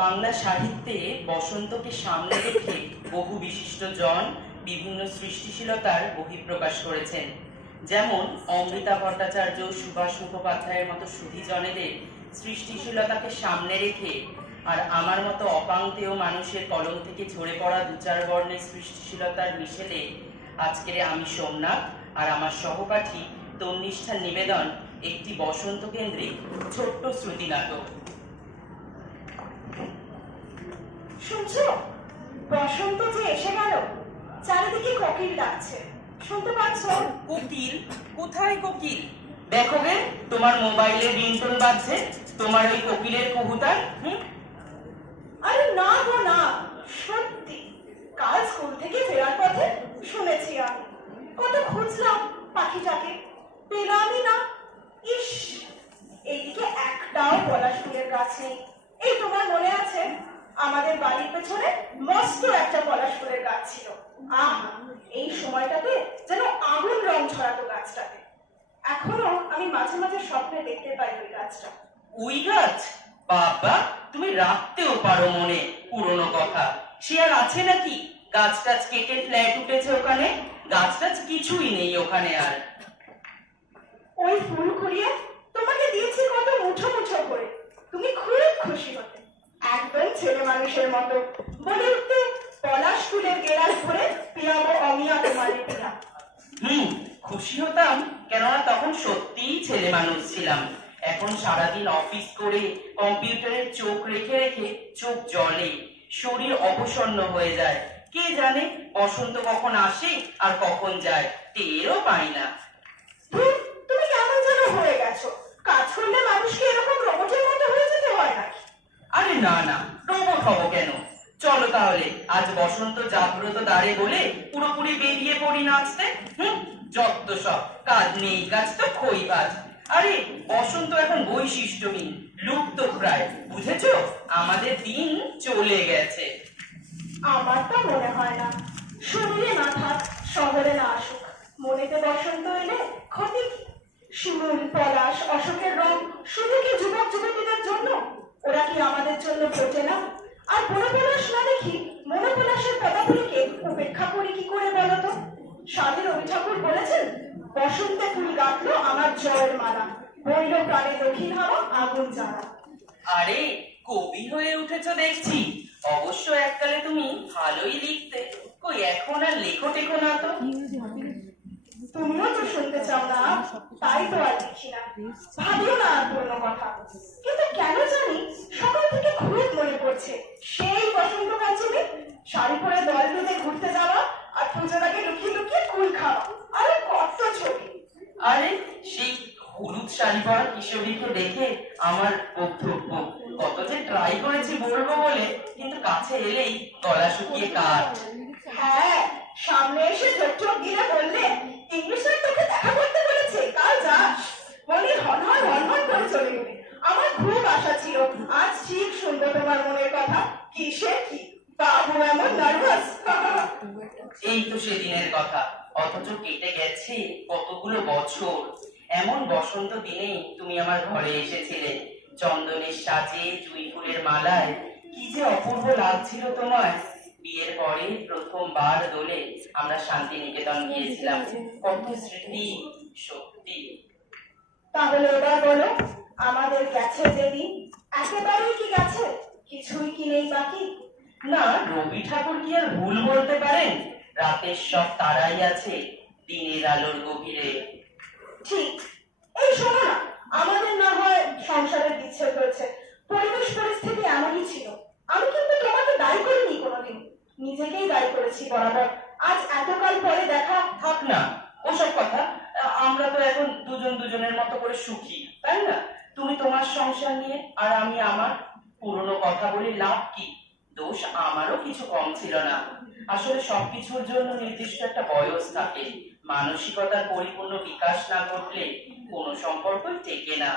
বাংলা সাহিত্যে বসন্তকে সামনে রেখে বহু বিশিষ্ট জন বিভিন্ন সৃষ্টিশীলতার বহিঃপ্রকাশ করেছেন। যেমন অমৃতা ভট্টাচার্য, সুভাষ মুখোপাধ্যায়ের মতো সুধীজনেদের সৃষ্টিশীলতাকে সামনে রেখে আর আমার মতো অপাংতেয় মানুষের কলম থেকে ঝরে পড়া দু চার বর্ণের সৃষ্টিশীলতার মিশেলে আজকের আমি সোমনাথ আর আমার সহপাঠী তন্নিষ্ঠার নিবেদন একটি বসন্ত কেন্দ্রিক ছোট্ট শ্রুতি নাটক শুনছো? বসন্ত যে এসে গেল চারিদিকে কোকিল ডাকছে। শুনতে পাচ্ছ? কোকিল? কোথায় কোকিল? দেখো গে তোমার মোবাইলে রিংটোন বাজছে তোমার ওই কোকিলের কবুতর হুম? আরে না গো না সত্যি। কাল স্কুল থেকে ফেরার পথে শুনেছি আমি। কত খুঁজলাম পাখিটাকে পেলামই না। ইস এইদিকে একটাও পলাশ ফুলের গাছ নেই। এই তোমার মনে আছে? আমাদের বাড়ির পেছনে মস্ত একটা পলাশ ফুলের গাছ ছিল। আহ এই সময়টাতে যেন আগুন রং ছড়াতো গাছটাতে। এখনও আমি মাঝে মাঝে স্বপ্নে দেখতে পাই ওই গাছটা। উই গাছ? বাবা তুমি রাখতেও পারো মনে পুরনো কথা। সে আর আছে নাকি? গাছ টাছ কেটে ফ্ল্যাট উঠেছে ওখানে। গাছ টাছ কিছুই নেই ওখানে আর। ওই ফুল কুড়িয়ে তোমাকে দিয়েছি কত মুঠো মুঠো করে। তুমি খুব খুশি হতে ছেলে মানুষের মতো। বলে উঠতে পলাশ ফুলের গেরাল ভরে পিয়াবো অমিয়া তোমার পিয়া হুম খুশি হতাম কেননা তখন সত্যিই ছেলে মানুষ ছিলাম। এখন সারাদিন অফিস করে কম্পিউটারে চোখ রেখে রেখে চোখ জ্বলে শরীর অবসন্ন হয়ে যায়। কে জানে বসন্ত কখন আসে আর কখন যায় টেরও পাই না। তুমি কেমন যেন হয়ে গেছো। কাজ করলে মানুষকে এরকম রোবটের মতো হয়ে যেতে হয় নাকি? আরে না না রোবট হব কেন চলো তাহলে আজ বসন্ত জাগ্রত দ্বারে বলে পুরোপুরি বেরিয়ে পড়ি নাচতে। হুম, যত সব কাজ নেই কাজ তো খই কাজ আরে, বসন্ত এখন বৈশিষ্ট্যহীন লুপ্ত প্রায়, বুঝেছ? আমাদের দিন চলে গেছে। আমার তো মনে হয় না। শরীরে না থাক, শহরে না আসুক। মনেতে বসন্ত এলে ক্ষতি শিমুল, পলাশ, অশোকের রং শুধু কি যুবক যুবতীদের জন্য ওরা কি আমাদের জন্য ফোটে না আর বনপলাশ না দেখি মনোপলাশের পদাবলীকে উপেক্ষা করি কি করে বলতো স্বামী রবি ঠাকুর বলেছেন, বসন্তে ফুল গাঁথলো আমার জয়ের মালা। বইল প্রাণে দক্ষিণ হাওয়া আগুন জ্বালা। আরে, কবি হয়ে উঠেছ দেখছি। অবশ্য এককালে তুমি ভালোই লিখতে। কই, এখন আর লেখো টেখো না তো। তুমিও তো শুনতে চাও না, তাই তো আর লিখি না। ভাবিও না আর কথা কিন্তু কেন জানি সকাল থেকে খুব মনে পড়ছে সেই বসন্ত কাঞ্চনে শাড়ি পরে দল বেঁধে ঘুরতে যাওয়া আর পুজোর আগে লুকিয়ে লুকিয়ে কুল খাওয়া আরে কত ছবি আরে সেই হলুদ শাড়ি কিশোরীকে দেখে আমার কত যে ট্রাই করেছি বলব বলে কিন্তু কাছে এলেই গলা শুকিয়ে কাঠ। হ্যাঁ সামনে এসে চোখ গিরে বললে ইংলিশের তোকে দেখা করতে বলেছে কাল যাস। বলি হন হন হন হন করে চলে গেলে। আমার খুব আশা ছিল আজ ঠিক শুনব তোমার মনের কথা কিসের কি? বাবু এমন নার্ভাস এই তো সেদিনের কথা। অথচ কেটে গেছে কতগুলো বছর। এমন বসন্ত দিনেই তুমি আমার ঘরে এসেছিলে। চন্দনের সাজে জুই ফুলের মালায় কি যে অপূর্ব লাগছিল তোমার বিয়ের পরে প্রথমবার দোলে আমরা শান্তিনিকেতন গিয়েছিলাম। কত স্মৃতি সত্যি তাহলে এবার বলো আমাদের গেছে যেদিন? একেবারেই কি গেছে? কিছুই কি নেই বাকি? না রবি ঠাকুর কি আর ভুল বলতে পারেন? রাতের সব তারাই আছে দিনের আলোর গভীরে। ঠিক। এই শোনো আমাদের না হয় সংসারের বিচ্ছেদ হয়েছে। পরিবেশ পরিস্থিতি এমনই ছিল। আমি কিন্তু তোমাকে দায়ী করিনি কোনোদিন। নিজেকেই দায়ী করেছি, বরাবর। আজ এতকাল পরে দেখা থাক না। ওসব কথা, আমরা তো এখন দুজন দুজনের মতো করে সুখী, তাই না? তুমি তোমার সংসার নিয়ে আর আমি আমার পুরনো কথা বলে, লাভ কি? দোষ আমারও কিছু কম ছিল না। আসলে সবকিছুর জন্য নির্দিষ্ট একটা বয়স থাকে। মানসিকতার পরিপূর্ণ বিকাশ না ঘটলে কোনো সম্পর্কই টেকে না।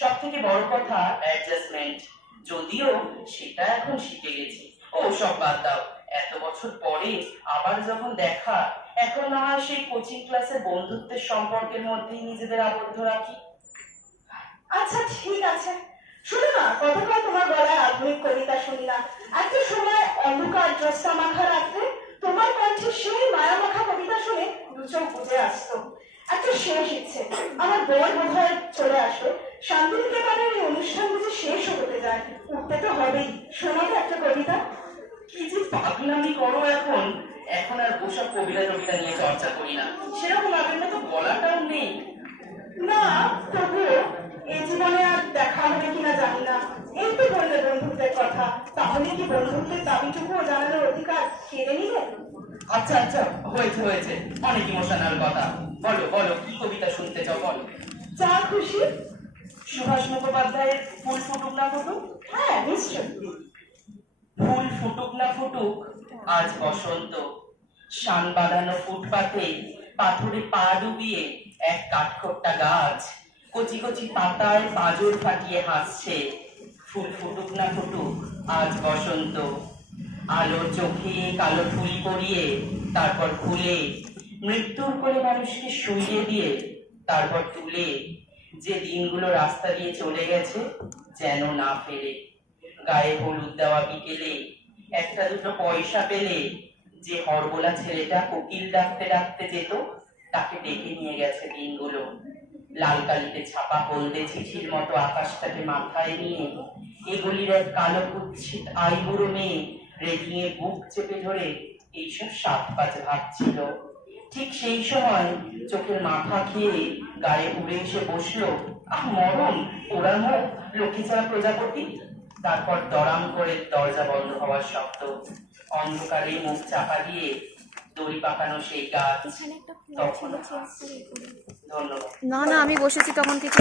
সব থেকে বড় কথা অ্যাডজাস্টমেন্ট যদিও সেটা এখন শিখে গেছি। ও, সব বাদ দাও। এত বছর পরে আবার যখন দেখা, এখন না হয় সেই কোচিং ক্লাসের বন্ধুত্বের সম্পর্কের মধ্যেই নিজেদের আবদ্ধ রাখি। আচ্ছা ঠিক আছে। শুনো না গতকাল তোমার গলায় আধুনিক কবিতা শুনলাম জ্যোৎস্না মাখা রাত্রে তোমার কণ্ঠে সেই মায়া মাখা কবিতা শুনে দু চোখ বুঝে আসতো একটা শেষ ইচ্ছে আমার বই বোধহয় চলে আসবে শান্তিনিকেতনের এই অনুষ্ঠান বুঝে শেষ হতে যায়। উঠতে তো হবেই। শোনাবো একটা কবিতা। কি যে পাগলামি করো এখন। এখন আর ওসব কবিতা টবিতা নিয়ে চর্চা করি না। সেরকম আগের মতো বলাটাও নেই। না, তবুও এই জীবনে আর দেখা হবে কিনা জানি না। এই তো বললে বন্ধুত্বের কথা। তাহলে কি বন্ধুত্বের দাবিটুকুও জানানোর অধিকার কেড়ে নিলে? আচ্ছা আচ্ছা হয়েছে হয়েছে। অনেক ইমোশনাল কথা। বলো বলো, কি কবিতা যা খুশি? সুভাষ মুখোপাধ্যায়ের ফুল ফুটুক না ফুটুক? হ্যাঁ ফুল ফুটুক না ফুটুক, আজ বসন্ত। শান বাঁধানো ফুটপাতে পাথরে পা ডুবিয়ে এক কাঠখোট্টা গাছ কচি কচি পাতায় পাঁজর ফাটিয়ে হাসছে। ফুল ফুটুক না ফুটুক, আজ বসন্ত। আলোর চোখে কালো ফুল পরিয়ে তারপর খুলে মৃত্যুর কোলে মানুষকে শুইয়ে দিয়ে তারপর তুলে যে দিনগুলো রাস্তা দিয়ে চলে গেছে যেন না ফেরে গায়ে হলুদ দেওয়া বিকেলে, একটা দুটো পয়সা পেলে যে হরবোলা ছেলেটা কোকিল ডাকতে ডাকতে যেত, তাকে ডেকে নিয়ে গেছে দিনগুলো। লাল কালিতে ছাপা হলদে চিঠির মতো আকাশটাকে মাথায় নিয়ে, এগুলির এক কালো কুৎসিত আইবুড়ো মেয়ে রেডিয়ে বুক চেপে ধরে এইসব সাত পাঁচ ভাবছিল ঠিক সেই সময় চোখের মাথা খেয়ে গায়ে উড়ে এসে বসল আহ মরণ ওরা মুখ লক্ষ্মী ছাড়া প্রজাপতি? তারপর দরাম করে দরজা বন্ধ হওয়ার শব্দ। অন্ধকারে মুখ চাপা দিয়ে দড়ি পাকানো সেই গাছ। ধন্যবাদ। না না আমি বসেছি তখন কিছু